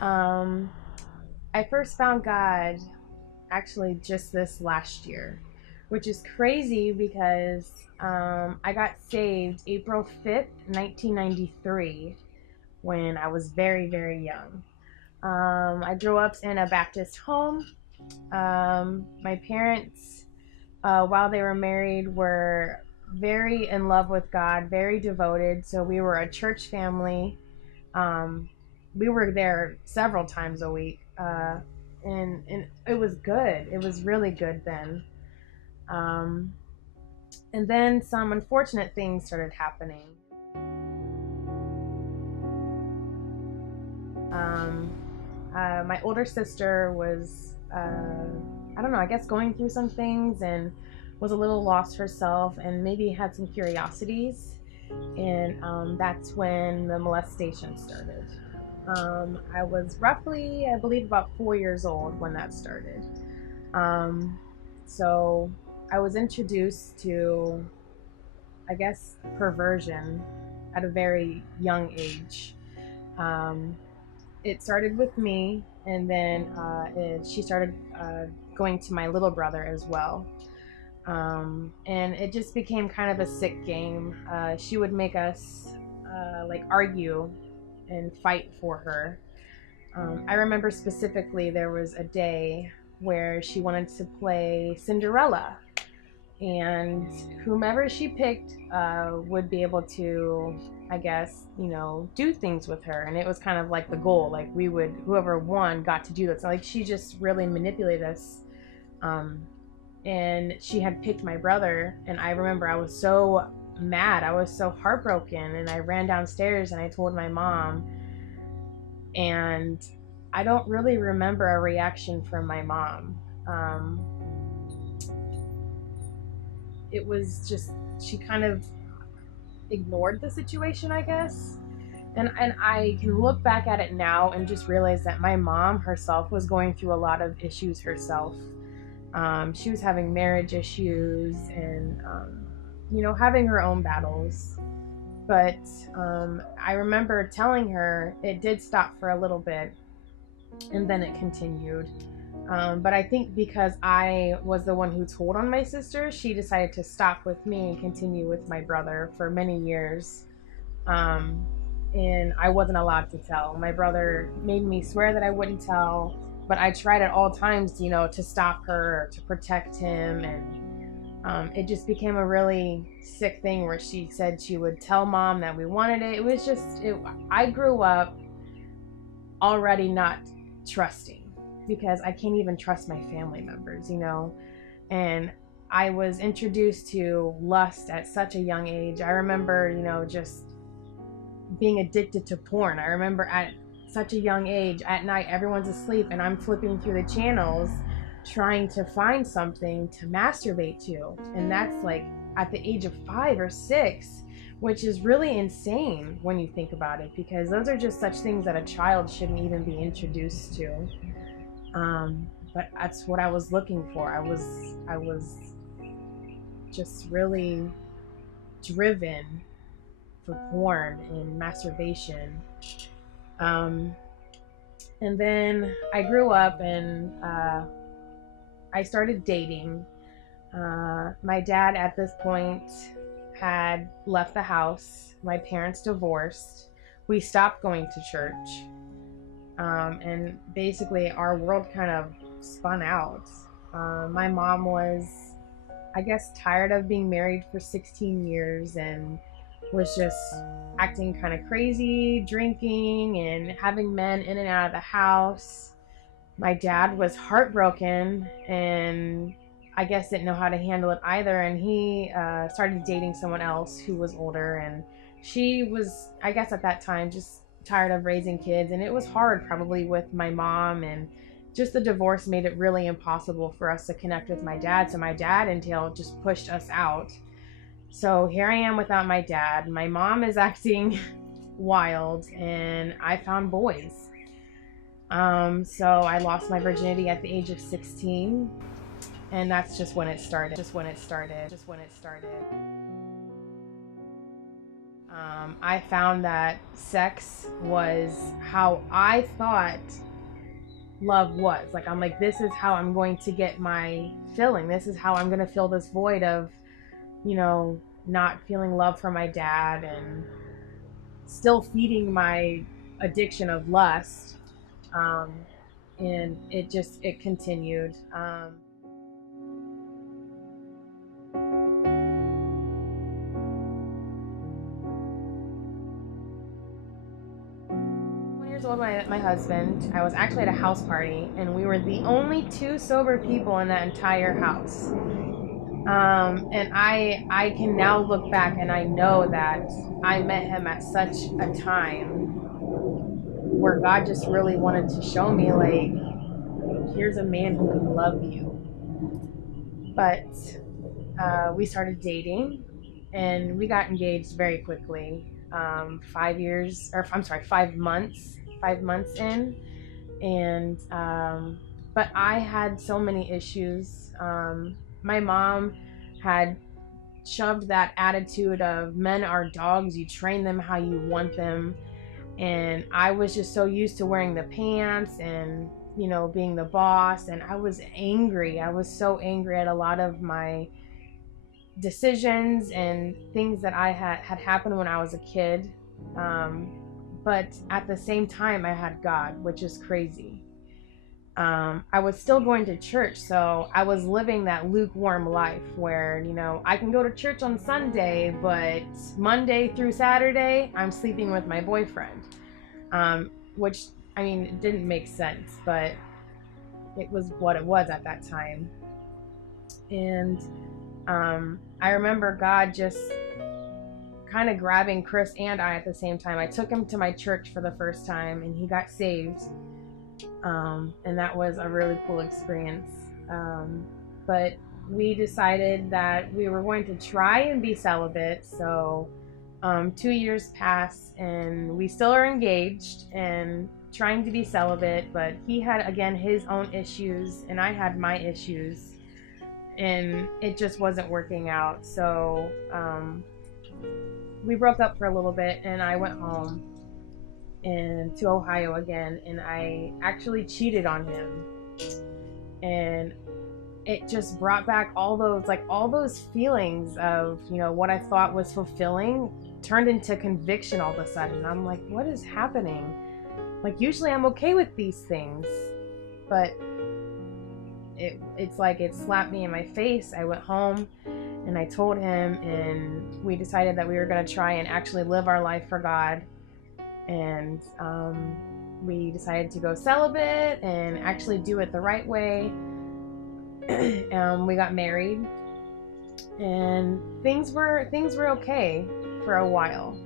Um, I first found God actually just this last year, which is crazy because I got saved April 5th, 1993, when I was very, very young. I grew up in a Baptist home. My parents, while they were married, were very in love with God, very devoted. So we were a church family. Um, we were there several times a week, and it was good. It was really good then. Um, and then some unfortunate things started happening. Um, my older sister was, I don't know, I guess going through some things and was a little lost herself and maybe had some curiosities. And that's when the molestation started. I was roughly, I believe, about 4 years old when that started. Um, so I was introduced to, I guess, perversion at a very young age. Um, it started with me, and then she started going to my little brother as well. And it just became kind of a sick game. She would make us like argue and fight for her. I remember specifically there was a day where she wanted to play Cinderella, and whomever she picked would be able to, I guess, do things with her. And it was kind of like the goal, like we would, whoever won got to do that. So like she just really manipulated us. Um, and she had picked my brother, and I remember I was so mad, I was so heartbroken, and I ran downstairs and I told my mom. And I don't really remember a reaction from my mom. um, it was just, she kind of ignored the situation, I guess. And I can look back at it now and just realize that my mom herself was going through a lot of issues herself. She was having marriage issues and having her own battles. But I remember telling her it did stop for a little bit, and then it continued. But I think because I was the one who told on my sister, she decided to stop with me and continue with my brother for many years. Um, and I wasn't allowed to tell. My brother made me swear that I wouldn't tell, but I tried at all times, to stop her, to protect him. And it just became a really sick thing where she said she would tell mom that we wanted it. It was just, I grew up already not trusting because I can't even trust my family members. And I was introduced to lust at such a young age. I remember, just being addicted to porn. I remember at such a young age, at night, everyone's asleep, and I'm flipping through the channels trying to find something to masturbate to. And that's like at the age of 5 or 6, which is really insane when you think about it, because those are just such things that a child shouldn't even be introduced to. But that's what I was looking for. I was just really driven for porn and masturbation. Um, and then I grew up and I started dating. My dad at this point had left the house. My parents divorced. We stopped going to church. And basically, our world kind of spun out. My mom was, I guess, tired of being married for 16 years and was just acting kind of crazy, drinking and having men in and out of the house. My dad was heartbroken and I guess didn't know how to handle it either. And he started dating someone else who was older. And she was, I guess, at that time just tired of raising kids. And it was hard, probably, with my mom. And just the divorce made it really impossible for us to connect with my dad. So my dad until just pushed us out. So here I am without my dad. My mom is acting wild, and I found boys. So I lost my virginity at the age of 16, and that's just when it started. I found that sex was how I thought love was. Like, I'm like, this is how I'm going to get my filling. This is how I'm going to fill this void of, you know, not feeling love from my dad and still feeding my addiction of lust. Um, and it continued. 20 years old, my husband. I was actually at a house party, and we were the only two sober people in that entire house. And I can now look back and I know that I met him at such a time where God just really wanted to show me, like, here's a man who can love you. But we started dating, and we got engaged very quickly. 5 years, or I'm sorry, 5 months, 5 months in, and but I had so many issues. My mom had shoved that attitude of men are dogs, you train them how you want them, and I was just so used to wearing the pants and, you know, being the boss, and I was angry. I was so angry at a lot of my decisions and things that I had happened when I was a kid. But at the same time, I had God, which is crazy. I was still going to church, so I was living that lukewarm life where, you know, I can go to church on Sunday, but Monday through Saturday, I'm sleeping with my boyfriend. Which, I mean, it didn't make sense, but it was what it was at that time. And I remember God just kind of grabbing Chris and I at the same time. I took him to my church for the first time, and he got saved. And that was a really cool experience. But we decided that we were going to try and be celibate. So 2 years passed, and we still are engaged and trying to be celibate. But he had, again, his own issues, and I had my issues, and it just wasn't working out. So we broke up for a little bit, and I went home and to Ohio again, and I actually cheated on him, and it just brought back all those feelings of, you know, what I thought was fulfilling turned into conviction all of a sudden. I'm like, what is happening? Like, usually I'm okay with these things, but it's like it slapped me in my face. I went home and I told him, and we decided that we were going to try and actually live our life for God. And we decided to go celibate and actually do it the right way. We got married, and things were okay for a while,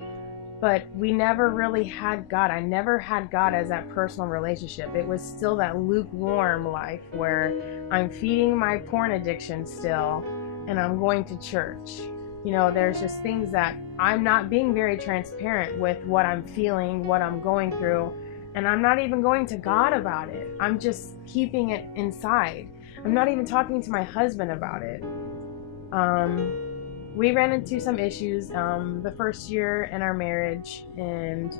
but we never really had God. I never had God as that personal relationship. It was still that lukewarm life where I'm feeding my porn addiction still, and I'm going to church. You know, there's just things that I'm not being very transparent with what I'm feeling, what I'm going through, and I'm not even going to God about it. I'm just keeping it inside. I'm not even talking to my husband about it. We ran into some issues the first year in our marriage, and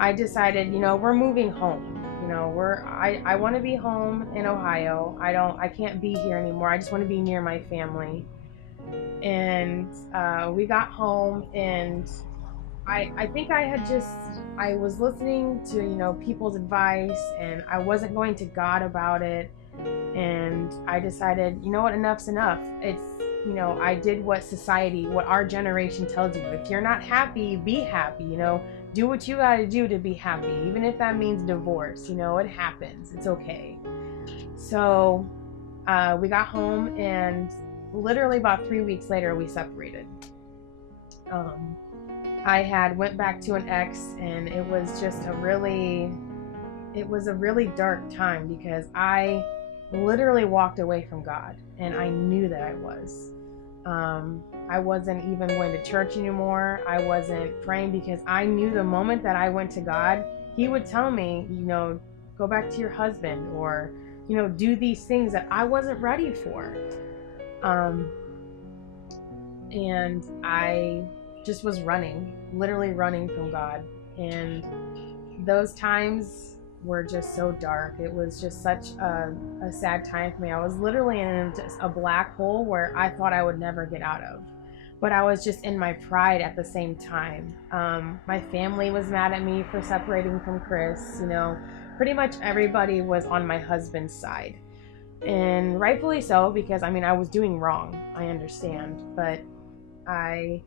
I decided, you know, we're moving home. You know, I want to be home in Ohio. I can't be here anymore. I just want to be near my family. And we got home, and I think I was listening to, you know, people's advice, and I wasn't going to God about it. And I decided, you know what, enough's enough. It's, you know, I did what society, what our generation tells you. If you're not happy, be happy, you know, do what you got to do to be happy, even if that means divorce. You know, it happens, it's okay. So we got home, and literally about 3 weeks later, we separated. I had went back to an ex, and it was just a really dark time, because I literally walked away from God, and I knew that I was. I wasn't even going to church anymore. I wasn't praying, because I knew the moment that I went to God, He would tell me, you know, go back to your husband, or, you know, do these things that I wasn't ready for. And I just was running, literally running from God. And those times were just so dark. It was just such a sad time for me. I was literally in just a black hole where I thought I would never get out of. But I was just in my pride at the same time. My family was mad at me for separating from Chris. You know, pretty much everybody was on my husband's side. And rightfully so, because I mean, I was doing wrong. I understand. But I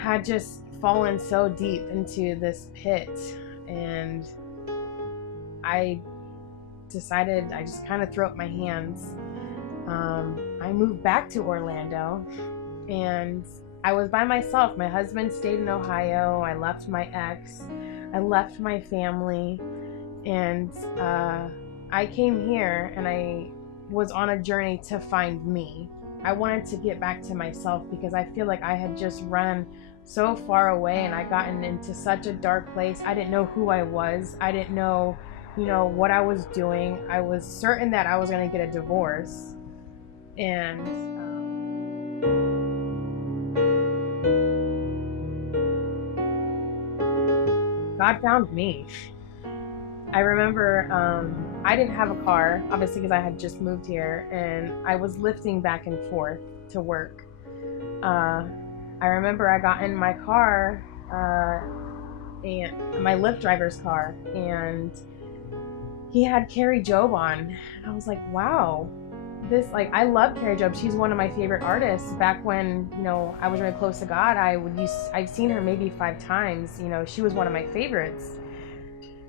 had just fallen so deep into this pit, and I decided I just kind of threw up my hands. I moved back to Orlando, and I was by myself. My husband stayed in Ohio. I left my ex. I left my family, and I came here, and I was on a journey to find me. I wanted to get back to myself because I feel like I had just run so far away, and I gotten into such a dark place. I didn't know who I was. I didn't know, what I was doing. I was certain that I was going to get a divorce. And God found me. I remember I didn't have a car, obviously, because I had just moved here, and I was lifting back and forth to work. I remember I got in my car, and my Lyft driver's car, and he had Carrie Job on, and I was like, wow. I love Carrie Job. She's one of my favorite artists. Back when, I was really close to God, I've seen her maybe 5 times. She was one of my favorites.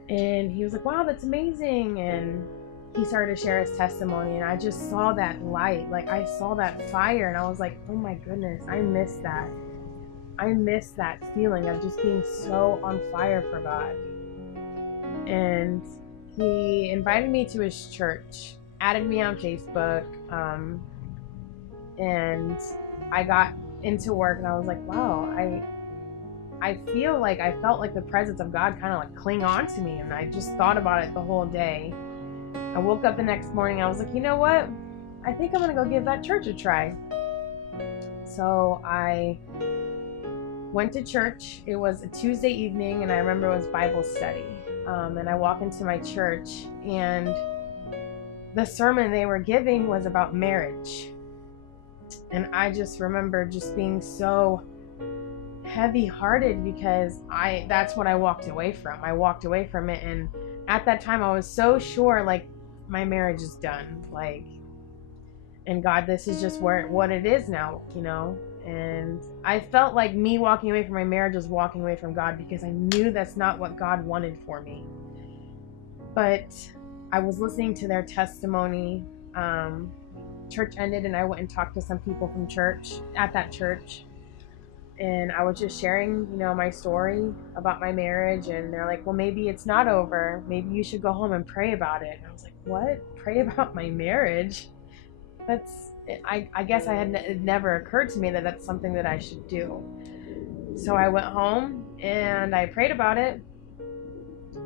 And he was like, wow, that's amazing. And he started to share his testimony, and I just saw that light. Like, I saw that fire, and I was like, oh my goodness, I miss that. I miss that feeling of just being so on fire for God. And he invited me to his church, added me on Facebook, and I got into work, and I was like, wow, I felt like the presence of God kind of like cling on to me, and I just thought about it the whole day. I woke up the next morning, I was like, you know what? I think I'm gonna go give that church a try. So I went to church. It was a Tuesday evening, and I remember it was Bible study. And I walk into my church, and the sermon they were giving was about marriage. And I just remember just being so heavy-hearted because that's what I walked away from. I walked away from it, and at that time I was so sure, like, my marriage is done. Like, and God, this is just what it is now, And I felt like me walking away from my marriage was walking away from God, because I knew that's not what God wanted for me. But I was listening to their testimony. Church ended, and I went and talked to some people from church, at that church. And I was just sharing, my story about my marriage. And they're like, well, maybe it's not over. Maybe you should go home and pray about it. And I was like, what? Pray about my marriage? I guess it never occurred to me that that's something that I should do. So I went home and I prayed about it.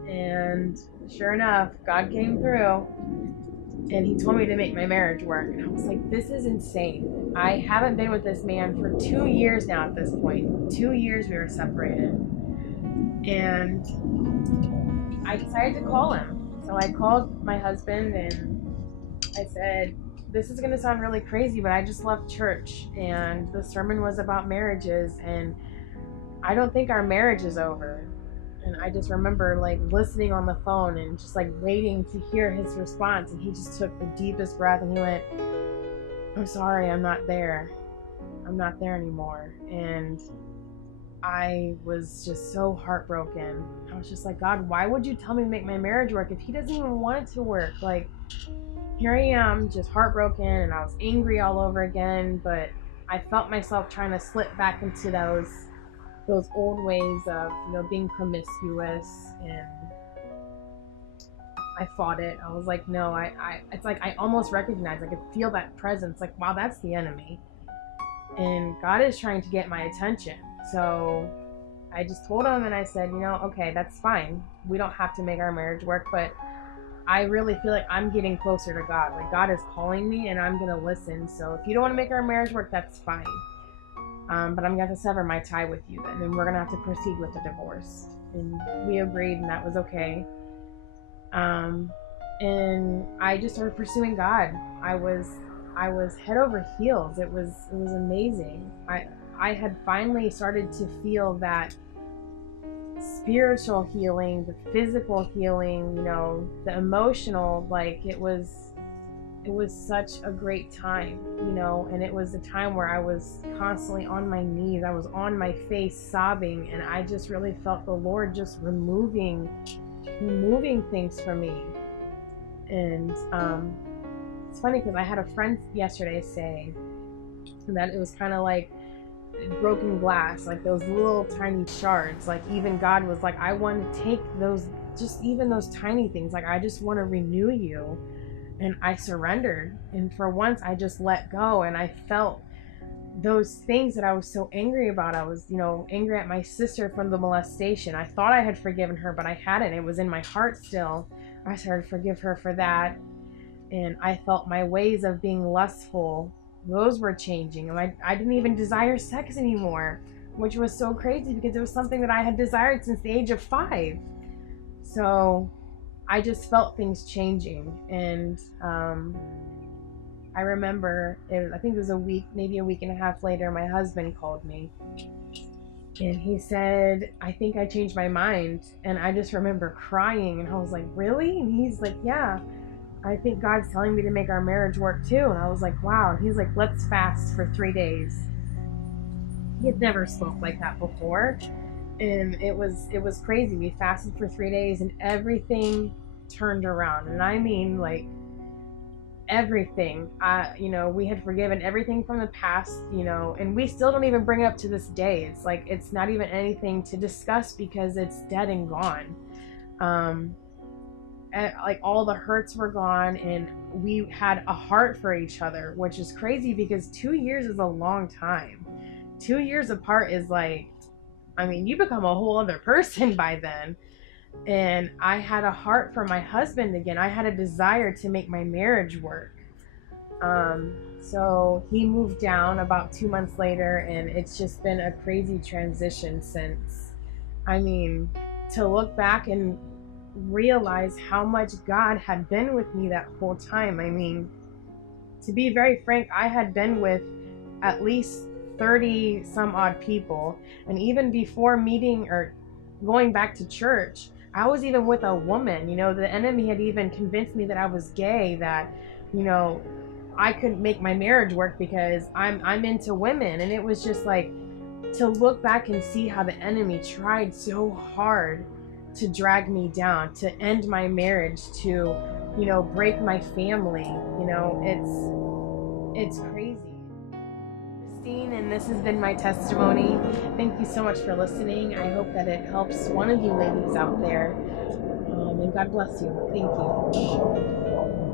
And sure enough, God came through, and he told me to make my marriage work. And I was like, this is insane. I haven't been with this man for 2 years now at this point. 2 years we were separated. And I decided to call him. So I called my husband, and I said, this is going to sound really crazy, but I just left church, and the sermon was about marriages, and I don't think our marriage is over. And I just remember like listening on the phone and just like waiting to hear his response. And he just took the deepest breath, and he went, I'm sorry, I'm not there. I'm not there anymore. And I was just so heartbroken. I was just like, God, why would you tell me to make my marriage work if he doesn't even want it to work? Like, here I am, just heartbroken, and I was angry all over again. But I felt myself trying to slip back into those old ways of, being promiscuous, and I fought it. I was like, no, it's like I almost recognized, I could feel that presence, like, wow, that's the enemy. And God is trying to get my attention. So I just told him, and I said, okay, that's fine. We don't have to make our marriage work, but I really feel like I'm getting closer to God. Like, God is calling me, and I'm going to listen. So if you don't want to make our marriage work, that's fine. but I'm going to have to sever my tie with you then, and we're going to have to proceed with the divorce. And we agreed, and that was okay. And I just started pursuing God. I was head over heels. It was amazing. I had finally started to feel that spiritual healing, the physical healing, the emotional. Like it was such a great time, and it was a time where I was constantly on my knees. I was on my face sobbing, and I just really felt the Lord just removing things from me. And it's funny because I had a friend yesterday say that it was kind of like broken glass, like those little tiny shards. Like even God was like, I want to take those, just even those tiny things. Like I just want to renew you. And I surrendered. And for once I just let go, and I felt those things that I was so angry about. I was, angry at my sister from the molestation. I thought I had forgiven her, but I hadn't. It was in my heart still. I started to forgive her for that. And I felt my ways of being lustful, those were changing. And I didn't even desire sex anymore, which was so crazy because it was something that I had desired since the age of 5. So I just felt things changing. And I remember, I think it was maybe a week and a half later, my husband called me. And he said, I think I changed my mind. And I just remember crying. And I was like, really? And he's like, yeah, I think God's telling me to make our marriage work too. And I was like, wow. And he's like, let's fast for 3 days. He had never spoke like that before. And it was crazy. We fasted for 3 days and everything turned around. And I mean, like, everything. We had forgiven everything from the past, and we still don't even bring it up to this day. It's like, it's not even anything to discuss because it's dead and gone. Like all the hurts were gone, and we had a heart for each other, which is crazy because 2 years is a long time. 2 years apart is like, you become a whole other person by then. And I had a heart for my husband again. I had a desire to make my marriage work. So he moved down about 2 months later, and it's just been a crazy transition since. To look back and realize how much God had been with me that whole time. To be very frank, I had been with at least 30 some odd people. And even before meeting or going back to church, I was even with a woman. The enemy had even convinced me that I was gay, that, I couldn't make my marriage work because I'm into women. And it was just like, to look back and see how the enemy tried so hard to drag me down, to end my marriage, to, break my family. It's crazy. Christine, and this has been my testimony. Thank you so much for listening. I hope that it helps one of you ladies out there. And God bless you. Thank you.